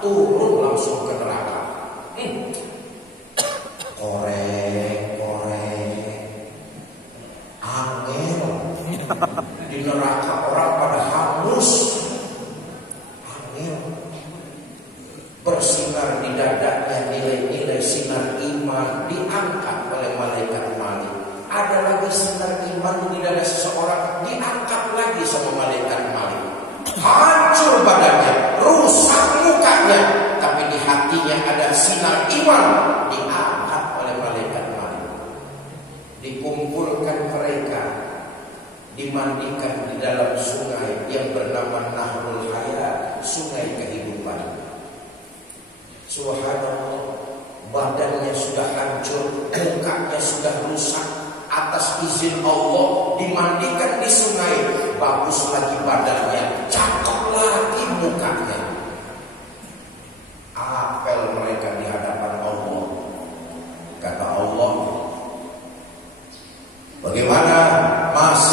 turun langsung ke neraka. Angel di neraka orang pada hangus. Angel bersinar di dadanya nilai-nilai sinar iman diangkat oleh malaikat Malik. Ada lagi sinar iman di dada seseorang diangkat lagi sama malaikat Malik. Hancur badannya, rusak mukanya, tapi di hatinya ada sinar iman diangkat oleh malaikat Malik. Dikumpulkan mereka, dimandikan di dalam sungai yang bernama Nahrul Hayat, sungai kehidupan. Subhanallah, badannya sudah hancur, mukanya sudah rusak. Atas izin Allah dimandikan di sungai, bagus lagi badannya, cakep lagi mukanya. Apel mereka di hadapan Allah. Kata Allah, bagaimana Mas?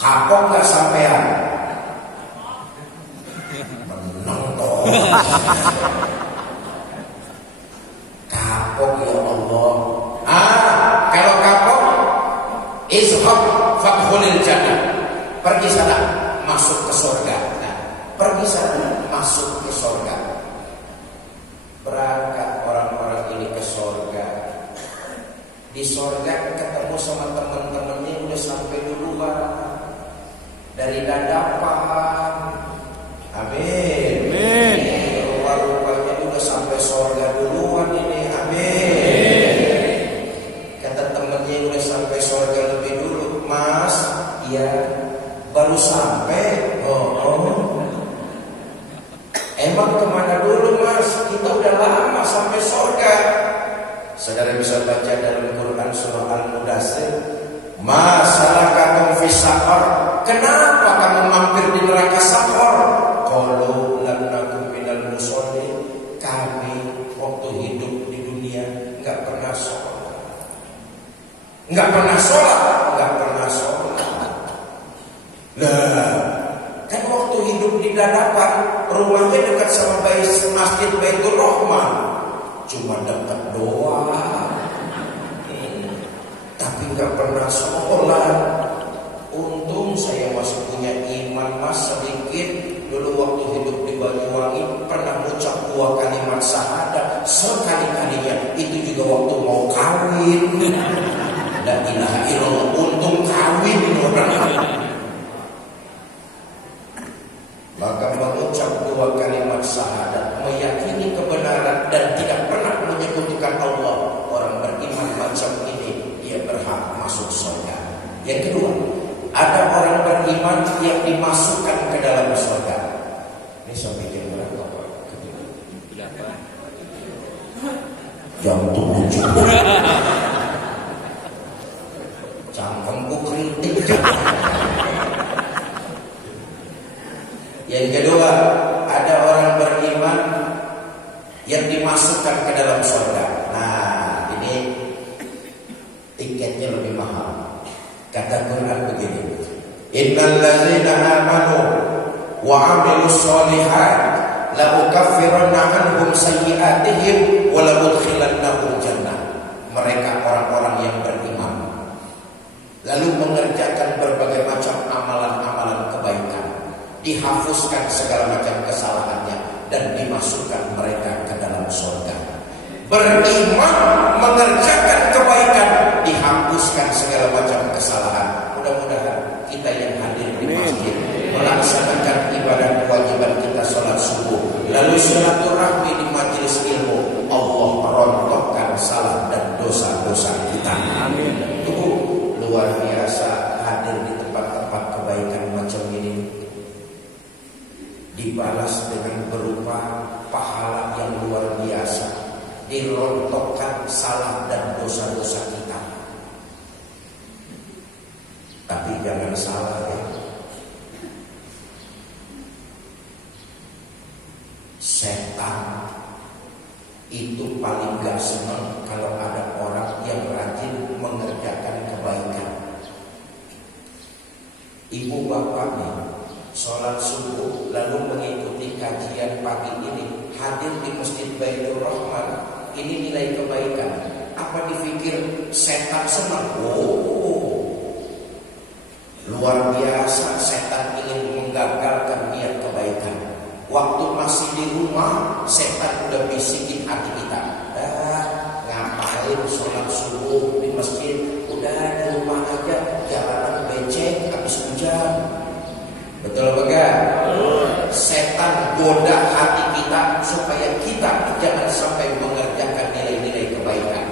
Kapok gak sampean? Menang toh. Kapok ya Allah. Kalau kapok, izhab fadkhulil jannah. Pergi sana, masuk ke surga. Nah, pergi sana, masuk ke surga. Berangkat orang-orang ini ke surga. Di surga ketemu sama teman-temannya udah sampai duluan. Dari dadapan. Amin. Amin. Rupa-rupanya udah sampai surga duluan ini. Amin. Kata temennya udah sampai surga lebih dulu. Mas, iya, baru sampai. Oh. Emang kemana dulu Mas? Kita udah lama sampai surga. Saudara bisa baca dalam Quran surah Al-Mudaththir. Masalakakum fis saqar. Kenapa kamu mampir di neraka Saqar? Qalu lam nakum minal musallin. Kami waktu hidup di dunia enggak pernah sholat. Enggak pernah sholat. Lah, kan waktu hidup di dadapan, rumahnya dekat sama masjid Baitur Rahman. Cuma dekat doang. Tapi enggak pernah sholat. Untung saya masih punya iman Mas sedikit. Dulu waktu hidup di Banyuwangi pernah ucap 2 kalimat syahadat. Sekali-kalinya itu juga waktu mau kawin. La ilaha illallah. Untung kawin orang. Maka mengucap 2 kalimat syahadat, meyakini kebenaran dan tidak pernah menyebutkan Allah. Orang beriman macam ini dia berhak masuk surga. Yang kedua, ada orang beriman yang dimasukkan ke dalam surga. Ini saya bikin berapa Pak? Jam 7. Cangkemku kritik. Yang kedua, ada orang beriman yang dimasukkan ke dalam surga. Nah, ini tiketnya lebih mahal. Kata Quran begini, innal ladzina amanu wa 'amilus sholihat la ukaffiranna 'anhum sayyi'atihim wa la udkhilannahum jannah. Mereka orang-orang yang beriman lalu mengerjakan berbagai macam amalan-amalan kebaikan, dihapuskan segala macam kesalahannya dan dimasukkan mereka ke dalam surga. Beriman, mengerjakan kebaikan, dihapuskan segala macam kesalahan. Mudah-mudahan kita yang hadir di masjid melaksanakan ibadah kewajiban kita sholat subuh, lalu silaturahmi di majelis ilmu, Allah merontokkan salah dan dosa-dosa kita. Amin. Itu luar biasa hadir di tempat-tempat kebaikan macam ini, dibalas dengan berupa pahala yang luar biasa, dirontokkan salah dan dosa-dosa kita. Tapi jangan salah ya, setan itu paling gak senang kalau ada orang yang rajin mengerjakan kebaikan. Ibu bapak nih sholat subuh lalu mengikuti kajian pagi ini hadir di Masjid Baitur Rahman, ini nilai kebaikan. Apa dipikir setan senang? Oh, luar biasa, setan ingin menggagalkan niat kebaikan. Waktu masih di rumah, setan udah bisikin hati kita. Ngapain sholat subuh di masjid? Udah di rumah aja, jalanan becek habis hujan. Betul enggak? Setan goda hati kita supaya kita jangan sampai mengerjakan nilai-nilai kebaikan.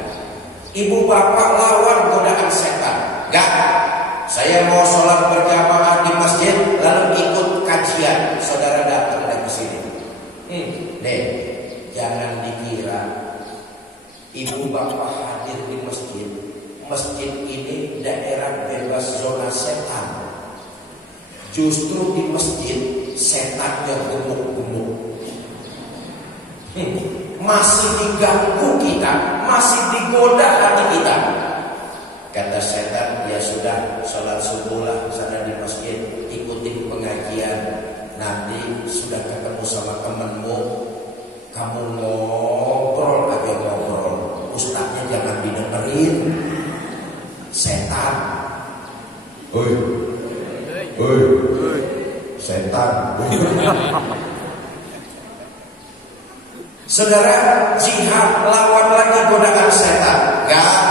Ibu bapak lawan godaan setan. Enggak. Saya mau sholat berjamaah di masjid, lalu ikut kajian. Saudara datang ke sini. Nih, jangan dikira ibu bapak hadir di masjid. Masjid ini daerah bebas zona setan. Justru di masjid setannya gemuk-gemuk. Masih diganggu kita, masih digoda hati kita. Kata setan, ya sudah, sholat subuh lah sana di masjid, ikutin pengajian. Nanti sudah ketemu sama temenmu, kamu ngobrol aja ngobrol. Ustadznya jangan didengerin. Setan. Oi, setan. Saudara, jihad lawan lagi godaan setan. Enggak.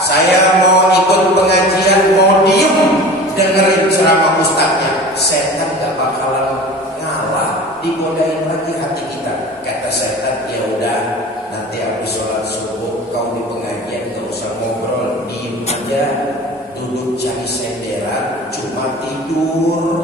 Saya mau ikut pengajian, mau diem dengerin ceramah ustadznya. Setan gak bakalan ngalah, digodain lagi hati kita. Kata setan, ya udah, nanti habis sholat subuh kau di pengajian gak usah ngobrol, diem aja, duduk cari senderan, cuma tidur.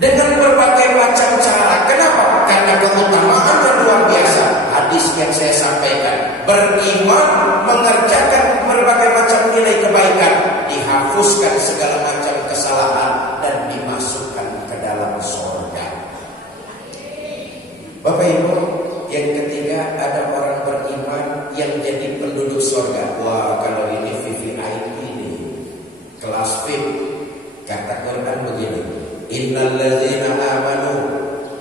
Dengan berbagai macam cara. Kenapa? Karena keutamaan yang luar biasa. Hadis yang saya sampaikan, beriman, mengerjakan berbagai macam nilai kebaikan, dihapuskan segala macam kesalahan dan dimasukkan ke dalam surga. Bapak Ibu, yang ketiga ada orang beriman yang jadi penduduk surga. Wah, kalau ini VVIP ini, kelas VIP. Kata Quran begini, innal ladzina amanu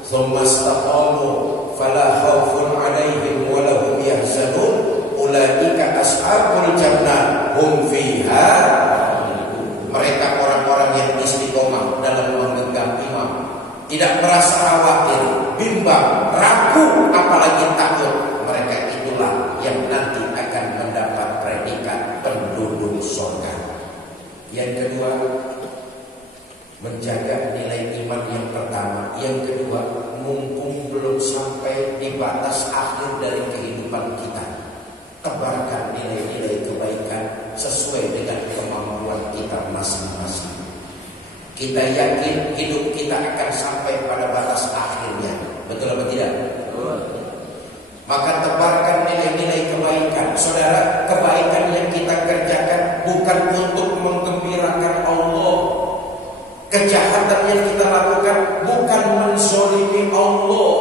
tsumma istaqamu fala khaufun 'alaihim wa lahum yahzanun ulaika ashabul jannah hum fiha. Mereka orang-orang yang istiqomah dalam menggenggam iman, tidak merasa khawatir, bimbang, ragu, apalagi takut. Mereka itulah yang nanti akan mendapat predikat penduduk surga. Yang kedua, menjaga nilai iman yang pertama. Yang kedua, mumpung belum sampai di batas akhir dari kehidupan kita, tebarkan nilai-nilai kebaikan sesuai dengan kemampuan kita masing-masing. Kita yakin hidup kita akan sampai pada batas akhirnya. Betul atau tidak? Betul. Maka tebarkan nilai-nilai kebaikan. Saudara, kebaikan yang kita kerjakan bukan untuk menggembirakan Allah. Kejahatan yang kita lakukan bukan menzalimi Allah.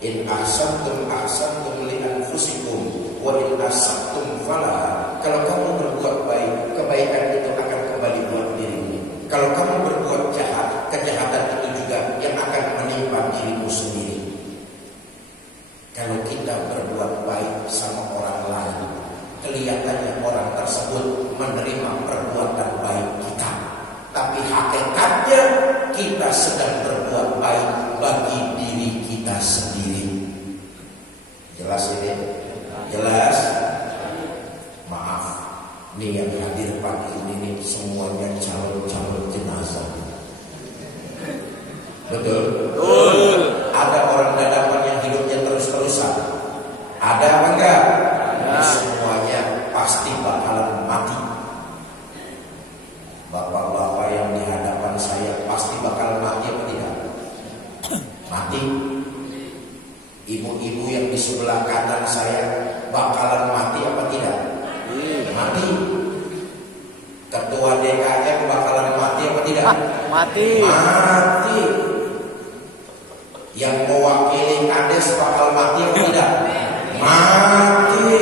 In ahsantum ahsantum li anfusikum wa in asabtum falaha. Kalau kamu berbuat baik, kebaikan itu akan kembali buat dirimu. Kalau kamu berbuat jahat, kejahatan itu juga yang akan menimpa dirimu sendiri. Kalau kita berbuat baik sama orang lain, kelihatannya orang tersebut menerima perbuatan baik kita, tapi hakikatnya kita sedang berbuat baik bagi diri kita sendiri. Jelas ini? Jelas? Maaf, nih yang hadir pagi ini semuanya calon-calon jenazah. Betul? Betul. Ada orang dadakan yang hidupnya terus-terusan. Ada apa enggak? Ya. Semuanya pasti bakalan mati. Bapak-bapak yang di hadapan saya pasti bakal mati apa tidak? Mati. Ibu-ibu yang di sebelah kanan saya bakalan mati apa tidak? Mati. Ketua DKM bakalan mati apa tidak? Mati. Mati. Yang mewakili kades bakal mati apa tidak? Mati.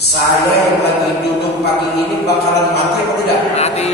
Saya yang lagi duduk pagi ini bakalan mati apa tidak? Mati.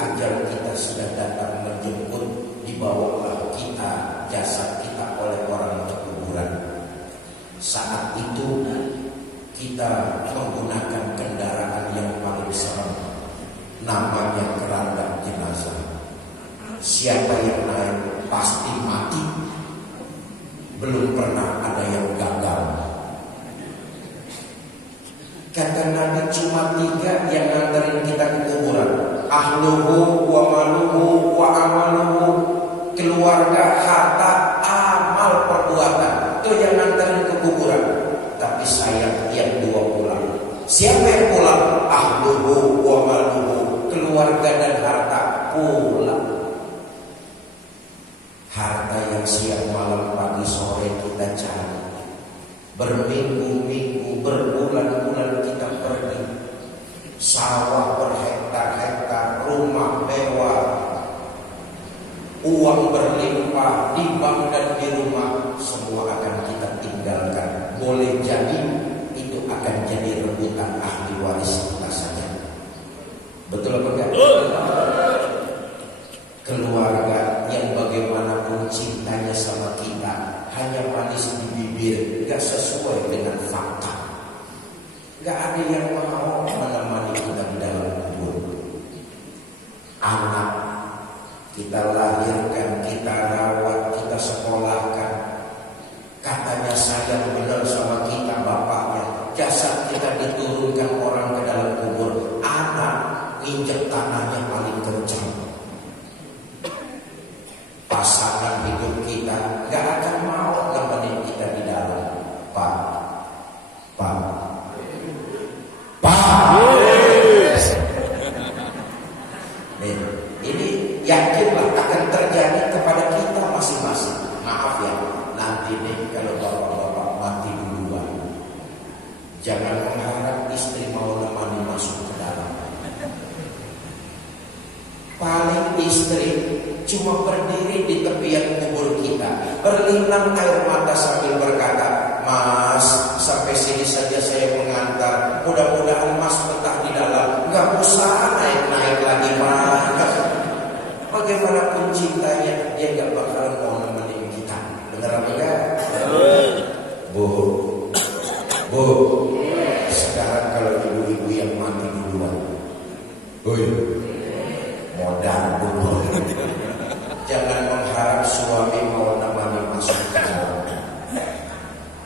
ajal kita sudah datang menjemput, dibawalah kita, jasad kita oleh orang ke kuburan. Saat itu kita menggunakan kendaraan yang paling serem, namanya keranda jenazah. Siapa yang naik pasti mati. Belum pernah ada yang gagal. Kata Nabi cuma 3 yang nganterin kita ke kuburan. Ahluhu wa maluhu wa amaluhu. Keluarga, harta, amal, perbuatan. Itu yang nganterin ke kuburan. Tapi sayang yang 2 pulang. Siapa yang pulang? Ahluhu wa maluhu. Keluarga dan harta pulang. Harta yang siang malam pagi sore kita cari, berminggu-minggu, berbulan-bulan kita pergi, sawah berhektar-hektar, rumah mewah, uang berlimpah di bank dan di rumah, semua akan kita tinggalkan. Boleh jadi itu akan jadi rebutan ahli waris kita saja. Betul apa enggak? Keluarga yang bagaimanapun cintanya sama kita, hanya manis di bibir, gak sesuai dengan fakta. Gak ada yang mau menemani kita di dalam kubur. Anak kita lahirkan, kita rawat, kita sekolahkan, katanya sayang benar sama kita bapaknya. Jasad kita diturunkan orang ke dalam kubur, anak nginjek tanahnya paling kencang. Pasangan hidup kita gak akan mau nemenin kita di dalam. Pak. Nih, ini yakinlah akan terjadi kepada kita masing-masing. Maaf ya, nanti nih kalau bapak-bapak mati duluan, jangan mengharap istri mau nemani masuk ke dalam. Paling istri cuma berdiri di tepian kubur kita, berlinang air mata sambil berkata, "Mas, sampai sini saja saya mengantar. Mudah-mudahan Mas betah di dalam. Gak usah naik-naik lagi, Mas." Bagaimanapun cintanya, dia gak bakalan mau nemenin kita. Benar apa enggak? Bu, sekarang kalau ibu-ibu yang mati duluan, modal dulu. Jangan mengharap suami mau nemani masuk ke dalam.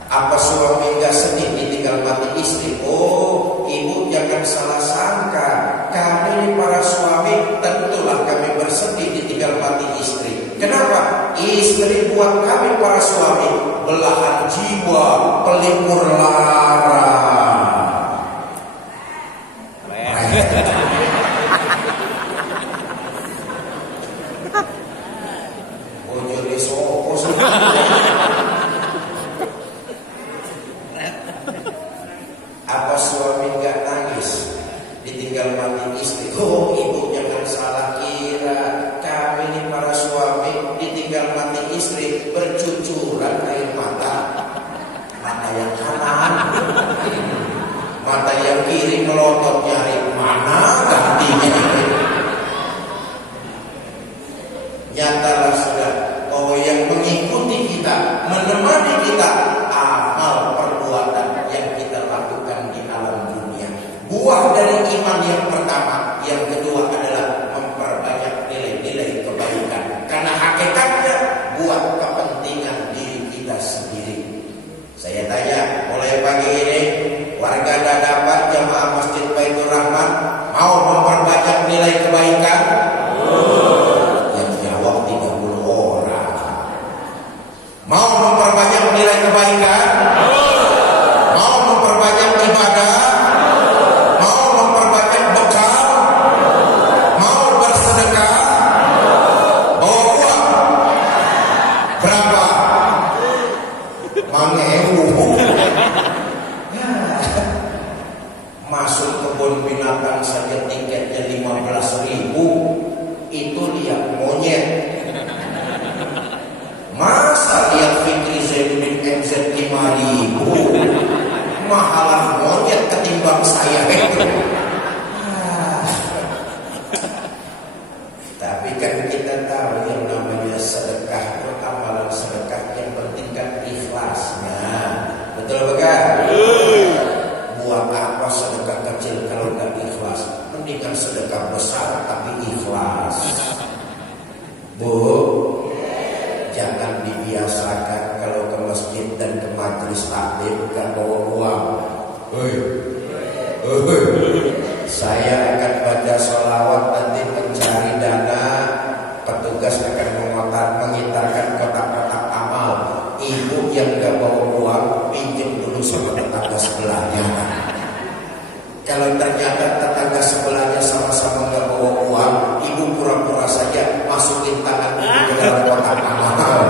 Apa suami gak sedih ditinggal mati istri? Oh, ibu jangan salah sangka. Kami para suami tentulah kami bersedih ditinggal mati istri. Kenapa? Istri buat kami para suami belahan jiwa, pelipur lara. Apa suami gak nangis ditinggal mati istri? Oh, ibu jangan salah kira. Kami ini para suami ditinggal mati istri bercucuran air mata. Mata yang kanan. dibiasakan kalau ke masjid dan ke majelis taklim gak bawa uang. Saya akan baca sholawat nanti mencari dana, petugas akan mengitarkan kotak-kotak amal. Ibu yang gak bawa uang pinjam dulu sama tetangga sebelahnya. Kalau ternyata tetangga sebelahnya sama-sama gak bawa uang, ibu pura-pura saja masukin tangan ibu ke dalam kotak amal.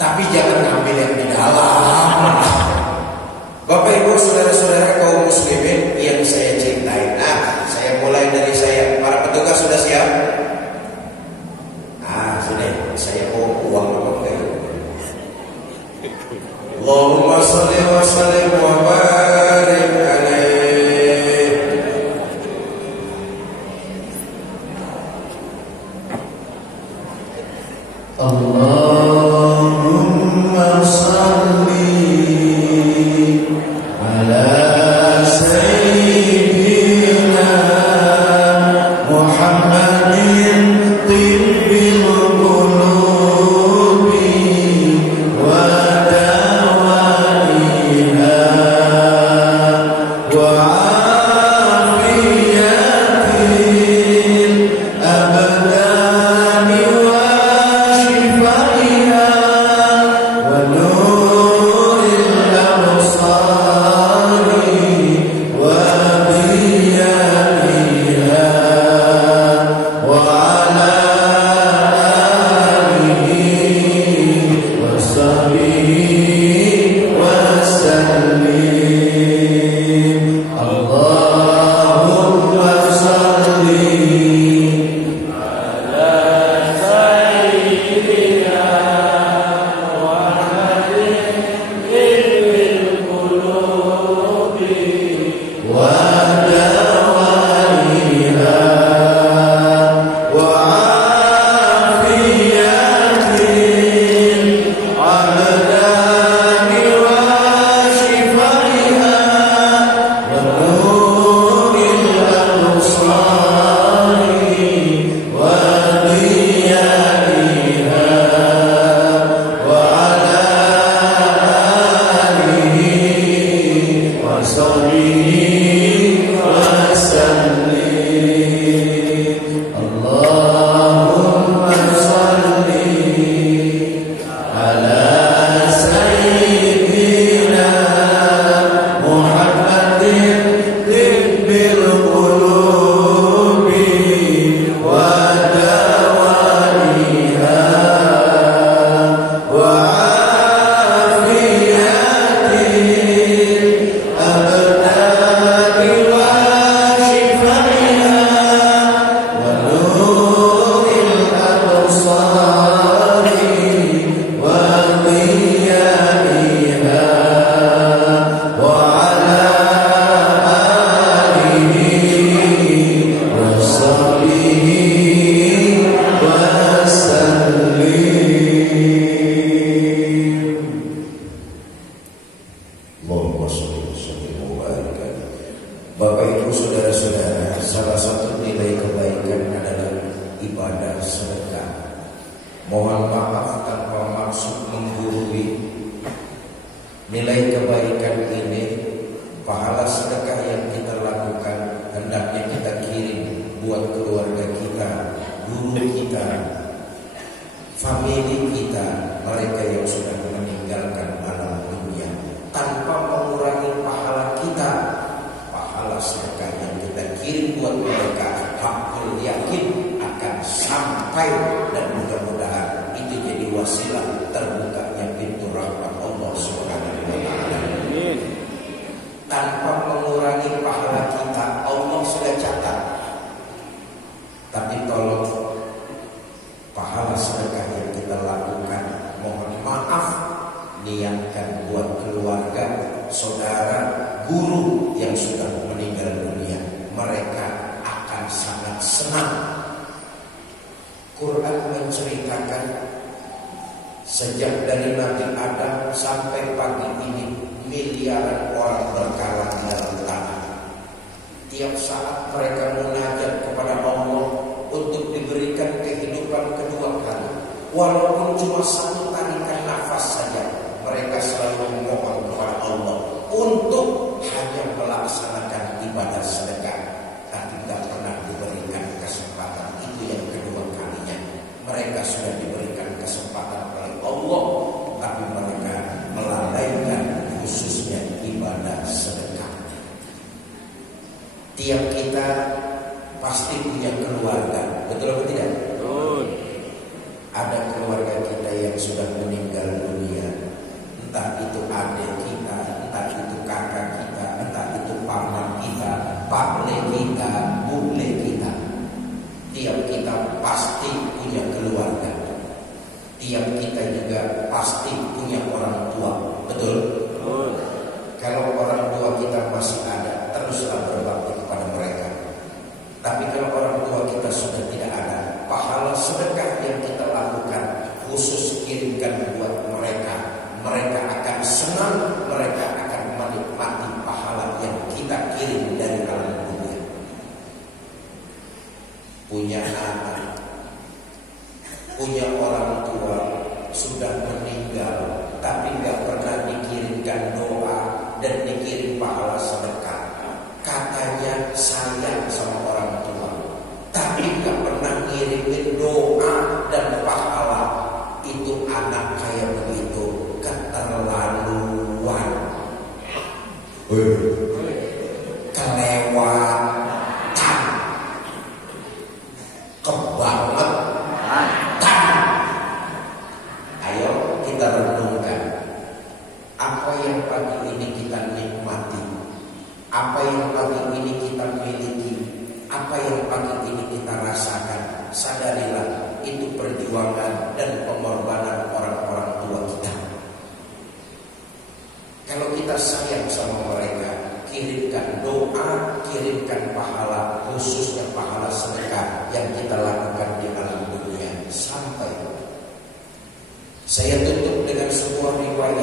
Tapi jangan ambil yang di dalam. Bapak Ibu saudara-saudara kaum muslimin yang saya cintai. Nah, saya mulai dari saya. Para petugas sudah siap? Sudah. Saya mau uang apa enggak? Allahumma shalli wa sallim wa barik alaihi. Allahumma shalli ala sayyidina Muhammadin tibbil qulubi wa dawaiha wa afiyatil abdani wa shifaiha wa nuril absari wa diyaiha wa ala alihi wa sahbihi wa sallim. Allahumma salli ala sayyidina Muhammadin tibbil qulubi wa dawaiha wa afiyatil abdani wa shifaiha wa nuril absari wa diyaiha wa ala alihi wa sahbihi wa sallim. Allahumma salli ala sayyidina Muhammadin tibbil qulubi wa dawaiha wa afiyatil abdani wa shifaiha wa nuril absari wa diyaiha wa ala alihi wa sahbihi wa sallim. Allahumma sholli wa sallim wa barik alaihi. Bapak Ibu saudara-saudara, salah satu nilai kebaikan adalah ibadah sedekah. Mohon maaf tanpa maksud menggurui. Nilai kebaikan ini, pahala sedekah yang kita lakukan hendaknya kita kirim buat keluarga kita, guru kita, famili kita, mereka yang sudah meninggalkan alam dunia, tanpa mengurangi pahala kita. Pahala sedekah yang kita kirim buat mereka, hakul yakin akan sampai, dan mudah-mudahan itu jadi wasilah terbukanya pintu rahmat Allah Subhanahu wa taala. Tanpa mengurangi pahala kita, Allah sudah catat. Tapi tolong, pahala sedekah yang kita lakukan, mohon maaf, niatkan buat keluarga, saudara, guru yang sudah meninggal dunia. Mereka akan sangat senang. Quran menceritakan sejak dari Nabi Adam sampai pagi ini miliaran orang berkalang dalam tanah. Tiap saat mereka munajat kepada Allah untuk diberikan kehidupan kedua kali. walaupun cuma satu tarikan nafas saja, mereka selalu memohon kepada Allah untuk hanya melaksanakan ibadah sedekah, tapi tidak pernah diberikan kesempatan. Itu yang kedua kalinya. Mereka sudah diberikan kesempatan oleh Allah, tapi mereka melalaikan khususnya ibadah sedekah. Tiap kita pasti punya keluarga, betul atau tidak? Betul. Ada keluarga kita yang sudah meninggal dunia, entah itu adik kita, entah itu kakak kita, entah itu paman kita, pakle kita, bule kita. Tiap kita pasti punya keluarga. Tiap kita juga pasti punya orang tua, betul? Betul. Kalau orang tua kita masih ada, teruslah berbakti kepada mereka. Tapi kalau orang tua kita sudah tidak ada, pahala sedekah yang kita lakukan khusus kirimkan buat mereka. Mereka akan senang, mereka akan menikmati pahala yang kita kirim dari alam dunia. Punya anak, punya orang tua sudah meninggal, tapi nggak pernah dikirimkan doa dan dikirim pahala sedekah. Katanya sayang sama orang tua, tapi nggak pernah ngirimin doa dan pahala. Itu anak kayak begitu keterlaluan, kelewatan, kebangetan. Ayo kita renungkan apa yang pagi ini kita nikmati, apa yang pagi ini kita miliki, apa yang pagi ini kita rasakan. Sadarilah itu perjuangan dan pengorbanan orang-orang tua kita. Kalau kita sayang sama mereka, kirimkan doa, kirimkan pahala, khususnya pahala sedekah yang kita lakukan di alam dunia. Sampai saya tutup dengan sebuah riwayat.